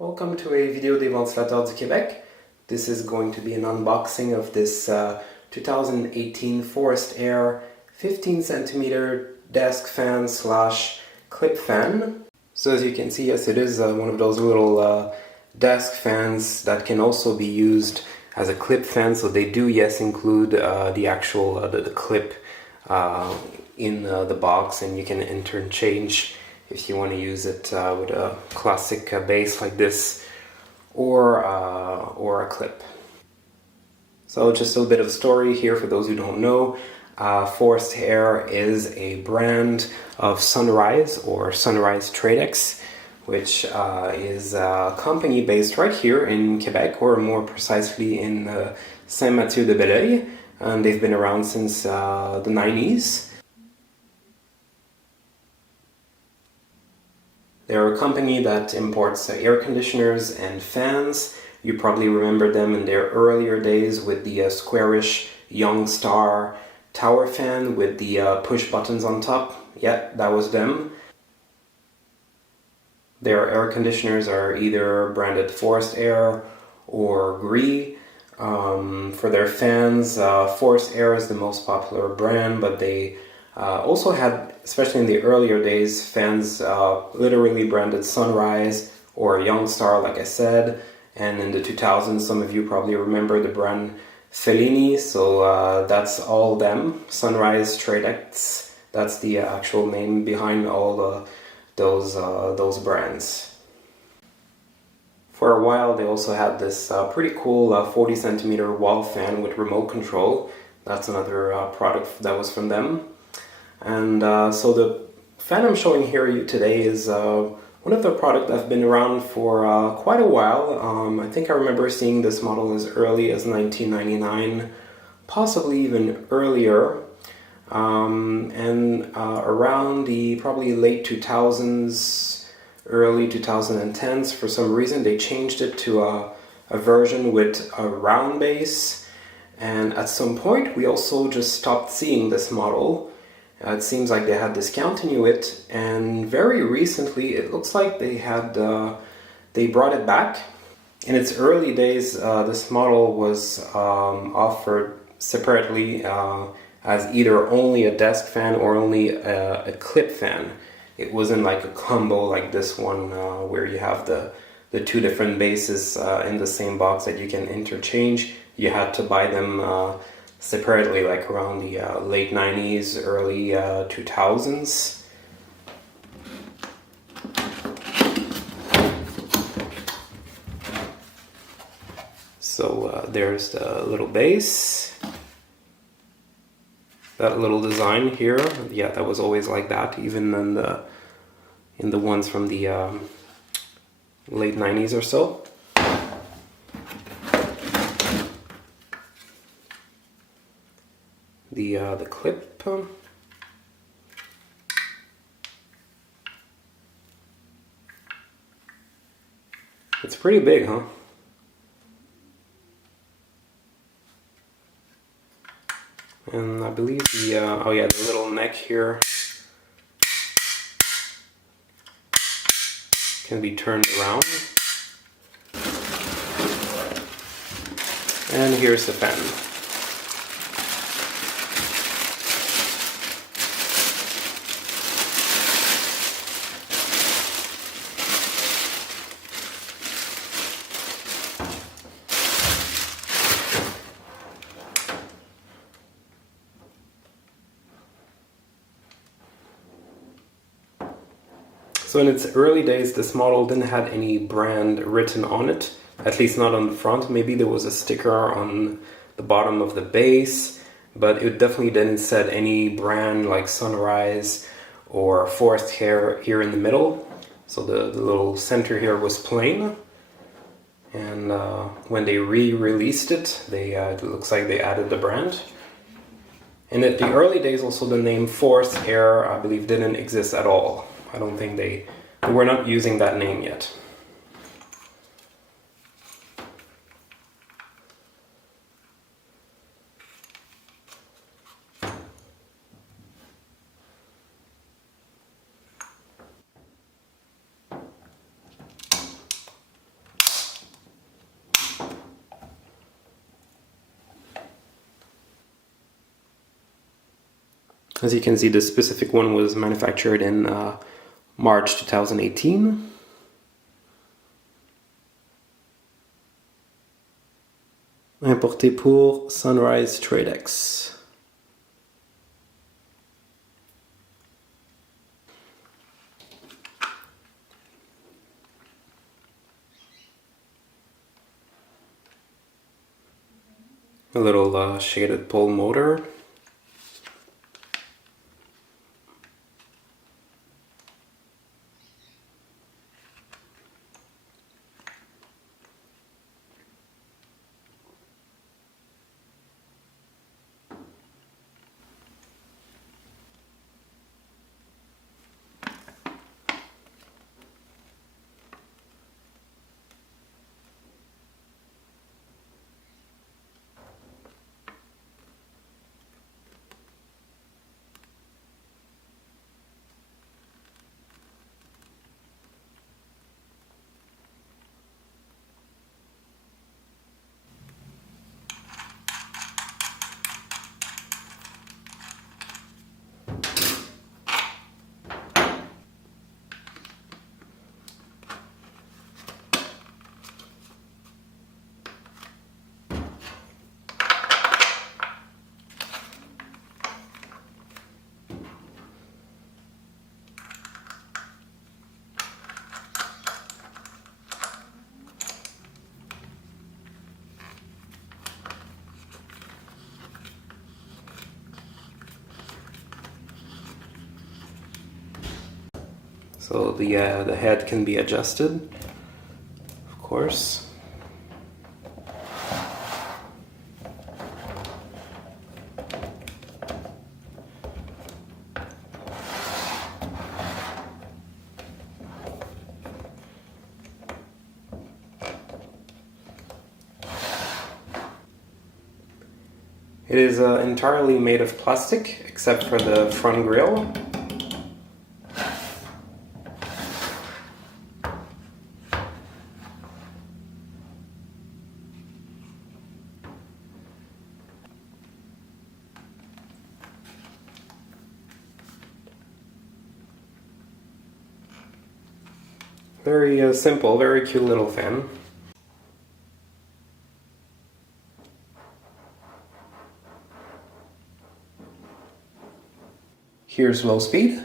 Welcome to a vidéo des ventilateurs du Québec. This is going to be an unboxing of this 2018 ForestAir 15 centimeter desk fan slash clip fan. So as you can see, yes, it is one of those little desk fans that can also be used as a clip fan. So they do, yes, include the actual the clip in the box, and you can interchange if you want to use it with a classic base like this or a clip. So just a little bit of a story here for those who don't know. ForestAir is a brand of Sunrise or Sunrise Tradex, which is a company based right here in Quebec, or more precisely in Saint-Mathieu-de-Belleuil, and they've been around since the 90s. They're a company that imports air conditioners and fans. You probably remember them in their earlier days with the squarish Young Star tower fan with the push buttons on top. Yeah, that was them. Their air conditioners are either branded ForestAir or Grille. For their fans, ForestAir is the most popular brand, but they also had, especially in the earlier days, fans literally branded Sunrise or Young Star, like I said. And in the 2000s, some of you probably remember the brand Fellini, so that's all them. Sunrise Tradex, that's the actual name behind all those brands. For a while, they also had this pretty cool 40 centimeter wall fan with remote control. That's another product that was from them. And so the fan I'm showing here today is one of the products that have been around for quite a while. I think I remember seeing this model as early as 1999, possibly even earlier. And around the probably late 2000s, early 2010s, for some reason they changed it to a version with a round base. And at some point we also just stopped seeing this model. It seems like they had discontinued it, and very recently it looks like they brought it back. In its early days, this model was offered separately as either only a desk fan or only a clip fan. It wasn't like a combo like this one where you have the two different bases in the same box that you can interchange. You had to buy them separately, like around the late 90s, early 2000s. So there's the little base. That little design here, yeah, that was always like that, even in the ones from the late 90s or so. The clip. It's pretty big, huh? And I believe the oh yeah, the little neck here can be turned around. And here's the fan. So in its early days, this model didn't have any brand written on it, at least not on the front. Maybe there was a sticker on the bottom of the base, but it definitely didn't set any brand like Sunrise or ForestAir here in the middle. So the little center here was plain. And when they re-released it, it looks like they added the brand. And in the early days also, the name ForestAir, I believe, didn't exist at all. I don't think they were not using that name yet. As you can see, the specific one was manufactured in March 2018. Importé pour Sunrise TradeX. A little shaded pole motor. So the head can be adjusted, of course. It is entirely made of plastic, except for the front grille. Very simple, very cute little fan. Here's low speed.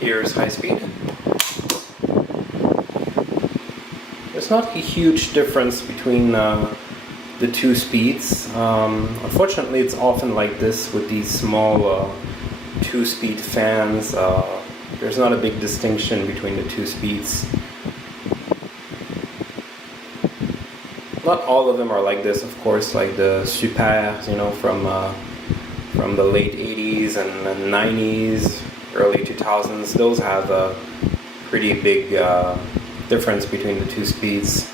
Here's high speed. There's not a huge difference between the two speeds. Unfortunately, it's often like this with these small two-speed fans. There's not a big distinction between the two speeds. Not all of them are like this, of course, like the Super, you know, from the late 80s and the 90s, early 2000s. Those have a pretty big difference between the two speeds.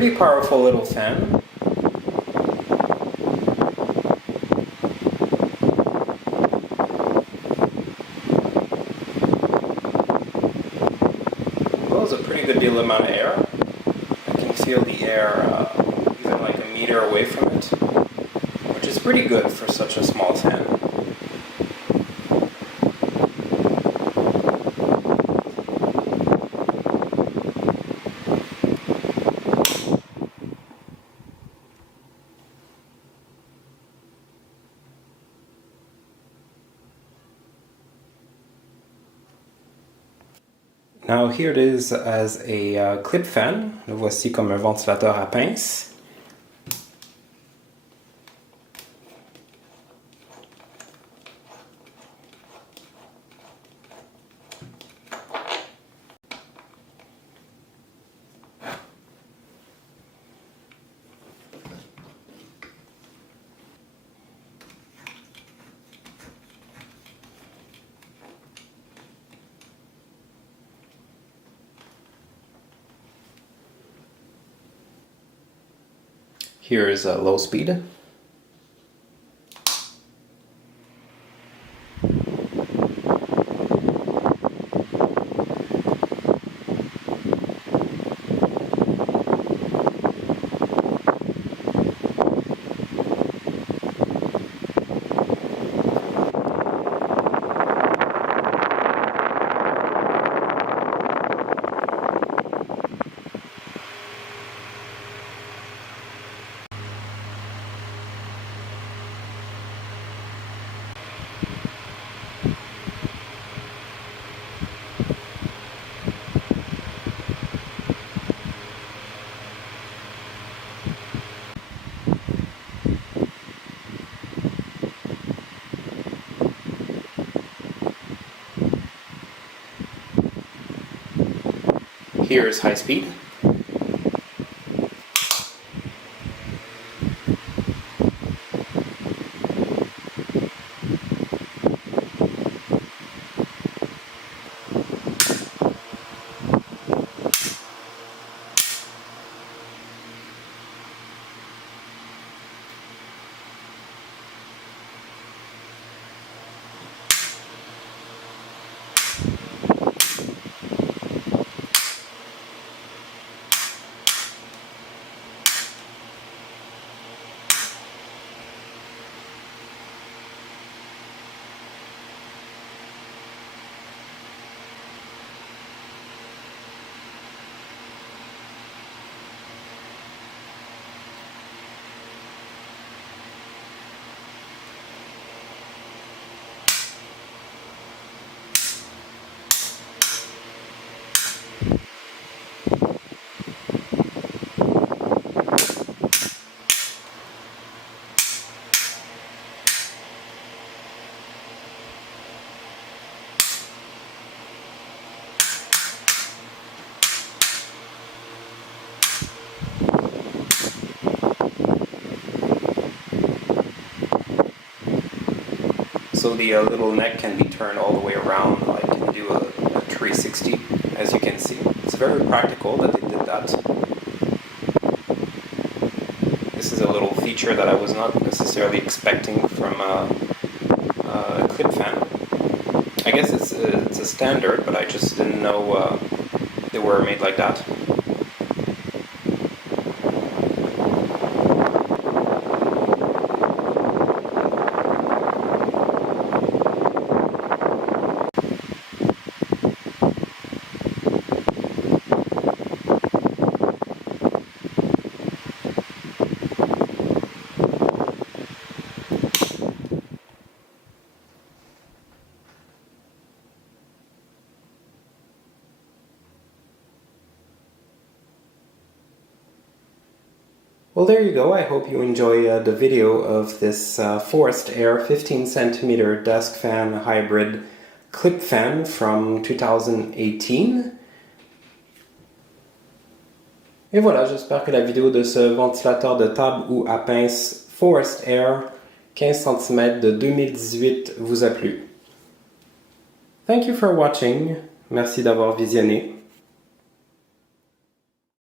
pretty powerful little fan. Blows a pretty good deal amount of air. I can feel the air even like a meter away from it, which is pretty good for such a small fan. Now here it is as a clip fan. Le voici comme un ventilateur à pince. Here is a low speed. Here is high speed. So the little neck can be turned all the way around, like can do a 360, as you can see. It's very practical that they did that. This is a little feature that I was not necessarily expecting from a clip fan. I guess it's a standard, but I just didn't know they were made like that. Well, there you go. I hope you enjoy the video of this ForestAir 15 cm desk fan hybrid clip fan from 2018. Et voilà, j'espère que la vidéo de ce ventilateur de table ou à pince ForestAir 15 cm de 2018 vous a plu. Thank you for watching. Merci d'avoir visionné.